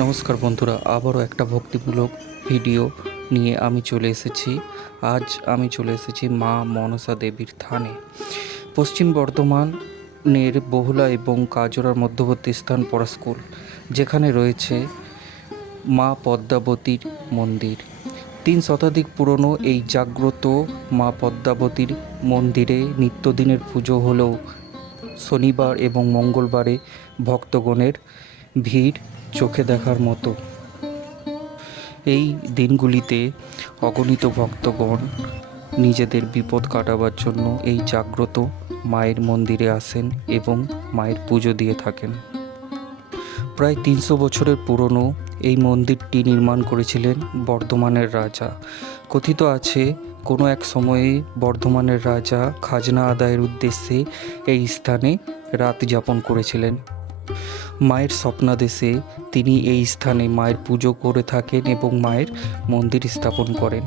নমস্কার বন্ধুরা, আবারও একটা ভক্তিমূলক ভিডিও নিয়ে আমি চলে এসেছি। আজ আমি চলে এসেছি মা মনসা দেবীর থানে। পশ্চিম বর্ধমানের বহুলা এবং কাজরার মধ্যবর্তী স্থান পরাস্কুল, যেখানে রয়েছে মা পদ্মাবতীর মন্দির। 3 শতাধিক পুরনো এই জাগ্রত মা পদ্মাবতীর মন্দিরে নিত্যদিনের পুজো হলেও শনিবার এবং মঙ্গলবারে ভক্তগণের ভিড় চোখে দেখার মতো। এই দিনগুলিতে অগণিত ভক্তগণ নিজেদের বিপদ কাটাবার জন্য এই জাগ্রত মায়ের মন্দিরে আসেন এবং মায়ের পুজো দিয়ে থাকেন। প্রায় 300 বছরের পুরনো এই মন্দিরটি নির্মাণ করেছিলেন বর্ধমানের রাজা। কথিত আছে কোনো এক সময়ে বর্ধমানের রাজা খাজনা আদায়ের উদ্দেশ্যে এই স্থানে রাত যাপন করেছিলেন। মায়ের স্বপ্নাদেশে তিনি এই স্থানে মায়ের পুজো করে থাকেন এবং মায়ের মন্দির স্থাপন করেন।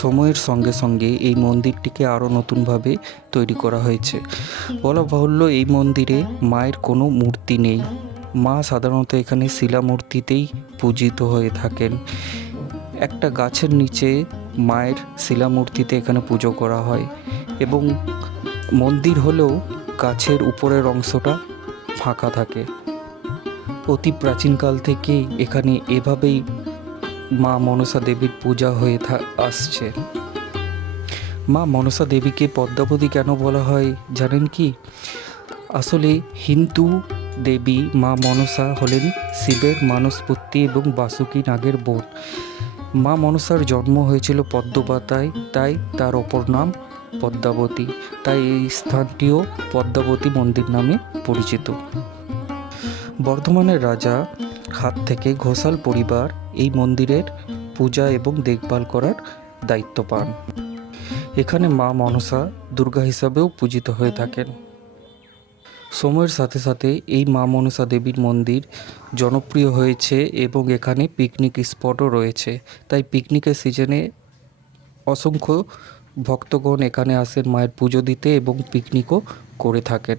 সময়ের সঙ্গে সঙ্গে এই মন্দিরটিকে আরও নতুনভাবে তৈরি করা হয়েছে। বলা বাহুল্য, এই মন্দিরে মায়ের কোনো মূর্তি নেই। মা সাধারণত এখানে শিলামূর্তিতেই পূজিত হয়ে থাকেন। একটা গাছের নিচে মায়ের শিলামূর্তিতে এখানে পুজো করা হয় এবং মন্দির হলেও গাছের উপরের অংশটা ফাঁকা থাকে। অতি প্রাচীনকাল থেকেই এখানে এভাবেই মা মনসা দেবীর পূজা হয়ে আসছে। মা মনসা দেবীকে পদ্মাবতী কেন বলা হয় জানেন কি? আসলে হিন্দু দেবী মা মনসা হলেন শিবের মানসপুত্রী এবং বাসুকী নাগের বোন। মা মনসার জন্ম হয়েছিল পদ্মপাতায়, তাই তার অপর নাম পদ্মাবতী। তাই এই স্থানটিও পদ্মাবতী মন্দির নামে পরিচিত। বর্ধমানের রাজা হাত থেকে ঘোষাল পরিবার এই মন্দিরের পূজা এবং দেখভাল করার দায়িত্ব পান। এখানে মা মনসা দুর্গা হিসাবেও পূজিত হয়ে থাকেন। সময়ের সাথে সাথে এই মা মনসা দেবীর মন্দির জনপ্রিয় হয়েছে এবং এখানে পিকনিক স্পটও রয়েছে। তাই পিকনিকের সিজনে অসংখ্য ভক্তগণ এখানে আসেন মায়ের পুজো দিতে এবং পিকনিকও করে থাকেন।